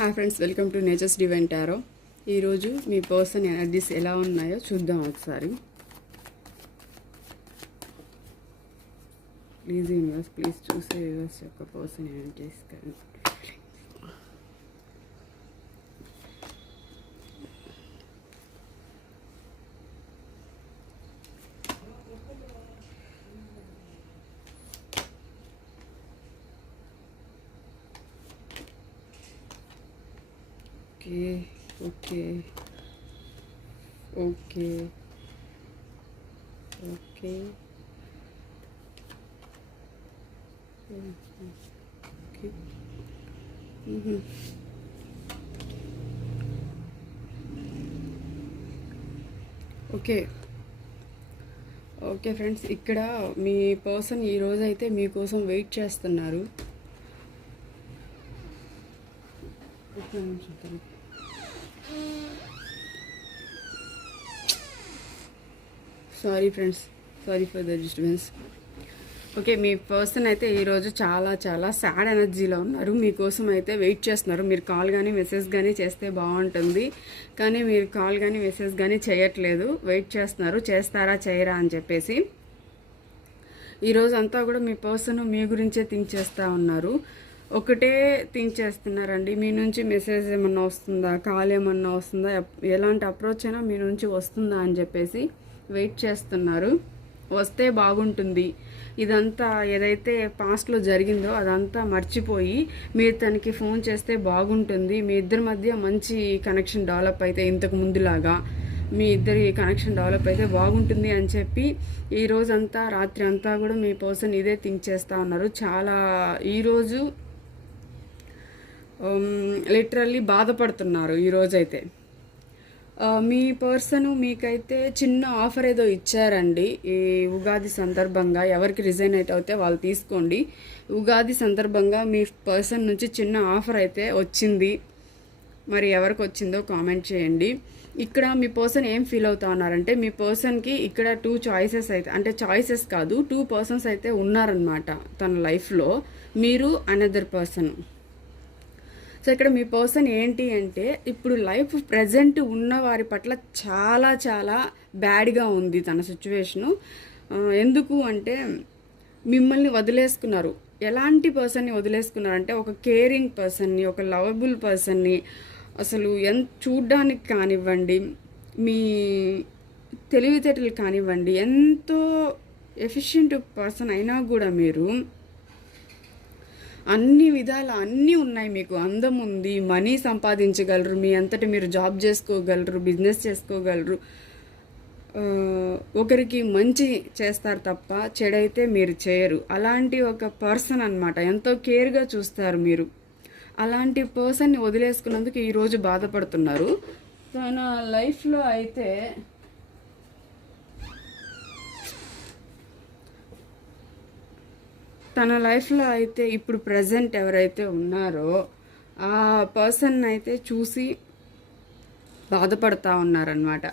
Hi friends, welcome to Nature's Divine Tarot. ఈరోజు మీ person energies ఎలా ఉన్నాయో చూద్దాం ఒకసారి. ప్లీజ్ యూనివర్స్, ప్లీజ్ చూసే యూనివర్స్ యొక్క person energies. Okay okay okay okay okay friends, ఇక్కడ మీ పర్సన్ ఈరోజు అయితే మీకోసం వెయిట్ చేస్తున్నారు. Sorry friends, sorry for the disturbance. Okay, మీ పర్సన్ అయితే ఈరోజు చాలా చాలా సాడ్ ఎనర్జీలో ఉన్నారు. మీకోసం అయితే వెయిట్ చేస్తున్నారు. మీరు కాల్ కానీ మెసేజ్ కానీ చేస్తే బాగుంటుంది, కానీ మీరు కాల్ కానీ మెసేజ్ కానీ చేయట్లేదు. వెయిట్ చేస్తున్నారు, చేస్తారా చేయరా అని చెప్పేసి. ఈరోజు అంతా కూడా మీ పర్సన్ మీ గురించే థింక్ చేస్తూ ఉన్నారు. ఒకటే థింక్ చేస్తున్నారండి, మీ నుంచి మెసేజ్ ఏమన్నా వస్తుందా, కాల్ ఏమన్నా వస్తుందా, ఎలాంటి అప్రోచ్ అయినా మీ నుంచి వస్తుందా అని చెప్పేసి వెయిట్ చేస్తున్నారు. వస్తే బాగుంటుంది. ఇదంతా ఏదైతే పాస్ట్లో జరిగిందో అదంతా మర్చిపోయి మీరు తనకి ఫోన్ చేస్తే బాగుంటుంది. మీ ఇద్దరి మధ్య మంచి కనెక్షన్ డెవలప్ అయితే, ఇంతకు ముందులాగా మీ ఇద్దరి కనెక్షన్ డెవలప్ అయితే బాగుంటుంది అని చెప్పి ఈరోజంతా రాత్రి అంతా కూడా మీ పర్సన్ ఇదే థింక్ చేస్తూ ఉన్నారు. చాలా ఈరోజు లిటరల్లీ బాధపడుతున్నారు. ఈరోజైతే మీ పర్సన్ మీకైతే చిన్న ఆఫర్ ఏదో ఇచ్చారండి ఈ ఉగాది సందర్భంగా. ఎవరికి రిజైనేట్ అయితే వాళ్ళు తీసుకోండి. ఉగాది సందర్భంగా మీ పర్సన్ నుంచి చిన్న ఆఫర్ అయితే వచ్చింది. మరి ఎవరికి వచ్చిందో కామెంట్ చేయండి. ఇక్కడ మీ పర్సన్ ఏం ఫీల్ అవుతా ఉన్నారంటే, మీ పర్సన్కి ఇక్కడ 2 చాయిసెస్ అయితే, అంటే చాయిసెస్ కాదు, 2 పర్సన్స్ అయితే ఉన్నారనమాట తన లైఫ్లో, మీరు అనదర్ పర్సన్. సో ఇక్కడ మీ పర్సన్ ఏంటి అంటే, ఇప్పుడు లైఫ్ ప్రజెంట్ ఉన్న వారి పట్ల చాలా చాలా బ్యాడ్గా ఉంది తన సిచ్యువేషను. ఎందుకు అంటే మిమ్మల్ని వదిలేసుకున్నారు. ఎలాంటి పర్సన్ని వదిలేసుకున్నారంటే, ఒక కేరింగ్ పర్సన్ని, ఒక లవబుల్ పర్సన్ని, అసలు చూడ్డానికి కానివ్వండి, మీ తెలివితేటలు కానివ్వండి, ఎంతో ఎఫిషియెంట్ పర్సన్ అయినా కూడా మీరు అన్ని విధాలు అన్నీ ఉన్నాయి. మీకు అందం ఉంది, మనీ సంపాదించగలరు, మీ అంతటి మీరు జాబ్ చేసుకోగలరు, బిజినెస్ చేసుకోగలరు, ఒకరికి మంచి చేస్తారు తప్ప చెడైతే మీరు చేయరు. అలాంటి ఒక పర్సన్ అన్నమాట. ఎంతో కేర్గా చూస్తారు మీరు. అలాంటి పర్సన్ని వదిలేసుకున్నందుకు ఈరోజు బాధపడుతున్నారు. తన లైఫ్లో అయితే ఇప్పుడు ప్రజెంట్ ఎవరైతే ఉన్నారో ఆ పర్సన్ అయితే చూసి బాధపడతా ఉన్నారనమాట.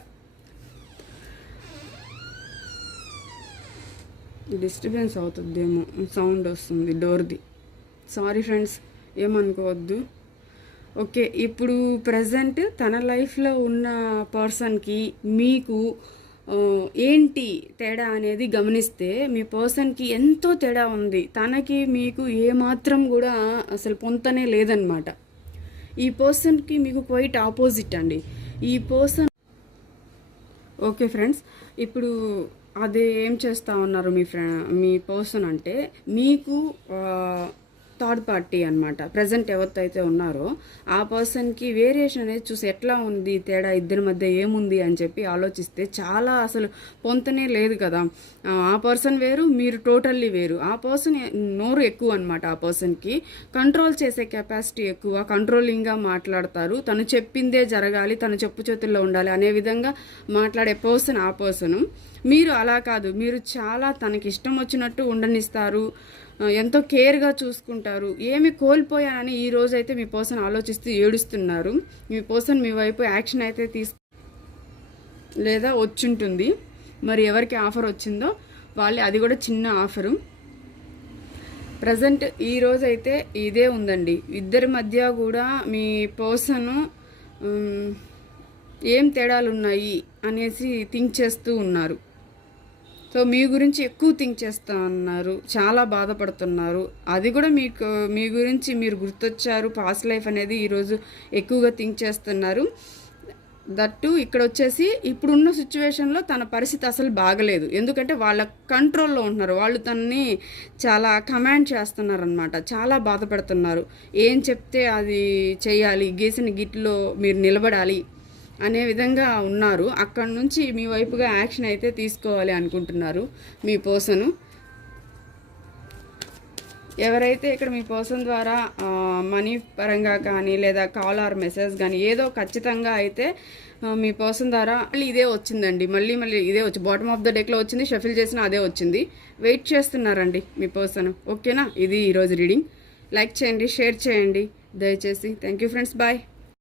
డిస్టర్బెన్స్ అవుతుందేమో, సౌండ్ వస్తుంది డోర్ది. సారీ ఫ్రెండ్స్, ఏమనుకోవద్దు. ఓకే, ఇప్పుడు ప్రజెంట్ తన లైఫ్లో ఉన్న పర్సన్కి మీకు ఏంటి తేడా అనేది గమనిస్తే, మీ పర్సన్కి ఎంతో తేడా ఉంది. తనకి మీకు ఏమాత్రం కూడా అసలు పొంతనే లేదనమాట. ఈ పర్సన్కి మీకు క్వైట్ ఆపోజిట్ అండి ఈ పర్సన్. ఓకే ఫ్రెండ్స్, ఇప్పుడు అది ఏం చేస్తూ ఉన్నారు మీ పర్సన్ అంటే, మీకు థర్డ్ పార్టీ అనమాట. ప్రజెంట్ ఎవరితో ఉన్నారో ఆ పర్సన్కి వేరియేషన్ అనేది చూసి ఎట్లా ఉంది తేడా, ఇద్దరి మధ్య ఏముంది అని చెప్పి ఆలోచిస్తే చాలా అసలు పొంతనే లేదు కదా. ఆ పర్సన్ వేరు, మీరు టోటల్లీ వేరు. ఆ పర్సన్ నోరు ఎక్కువ అనమాట. ఆ పర్సన్కి కంట్రోల్ చేసే కెపాసిటీ ఎక్కువ, కంట్రోలింగ్గా మాట్లాడతారు. తను చెప్పిందే జరగాలి, తను చెప్పు చేతుల్లో ఉండాలి అనే విధంగా మాట్లాడే పర్సన్ ఆ పర్సన్. మీరు అలా కాదు, మీరు చాలా తనకి ఇష్టం వచ్చినట్టు ఉండనిస్తారు, ఎంతో కేర్గా చూసుకుంటారు. ఏమి కోల్పోయానని ఈ రోజైతే మీ పర్సన్ ఆలోచిస్తూ ఏడుస్తున్నారు. మీ పర్సన్ మీ వైపు యాక్షన్ అయితే లేదా వచ్చుంటుంది. మరి ఎవరికి ఆఫర్ వచ్చిందో వాళ్ళే, అది కూడా చిన్న ఆఫరు. ప్రజెంట్ ఈరోజైతే ఇదే ఉందండి. ఇద్దరి మధ్య కూడా మీ పర్సన్ ఏం తేడాలు ఉన్నాయి అనేసి థింక్ చేస్తూ ఉన్నారు. సో మీ గురించి ఎక్కువ థింక్ చేస్తూ ఉన్నారు, చాలా బాధపడుతున్నారు. అది కూడా మీ గురించి మీరు గుర్తొచ్చారు. పాస్ట్ లైఫ్ అనేది ఈరోజు ఎక్కువగా థింక్ చేస్తున్నారు. దట్టు ఇక్కడ వచ్చేసి ఇప్పుడున్న సిచ్యువేషన్లో తన పరిస్థితి అసలు బాగలేదు. ఎందుకంటే వాళ్ళ కంట్రోల్లో ఉంటున్నారు. వాళ్ళు తనని చాలా కమాండ్ చేస్తున్నారనమాట. చాలా బాధపడుతున్నారు. ఏం చెప్తే అది చేయాలి, గీసిన గిట్లో మీరు నిలబడాలి అనే విధంగా ఉన్నారు. అక్కడ నుంచి మీ వైపుగా యాక్షన్ అయితే తీసుకోవాలి అనుకుంటున్నారు మీ పర్సను. ఎవరైతే ఇక్కడ మీ పర్సన్ ద్వారా మనీ పరంగా కానీ లేదా కాల్ ఆర్ మెసేజ్ కానీ ఏదో ఖచ్చితంగా అయితే మీ పర్సన్ ద్వారా మళ్ళీ ఇదే వచ్చిందండి. మళ్ళీ ఇదే వచ్చి బాటమ్ ఆఫ్ ద డెక్లో వచ్చింది. షఫిల్ చేసిన అదే వచ్చింది. వెయిట్ చేస్తున్నారండి మీ పర్సన్. ఓకేనా? ఇది ఈరోజు రీడింగ్. లైక్ చేయండి, షేర్ చేయండి దయచేసి. Thank you friends. బాయ్.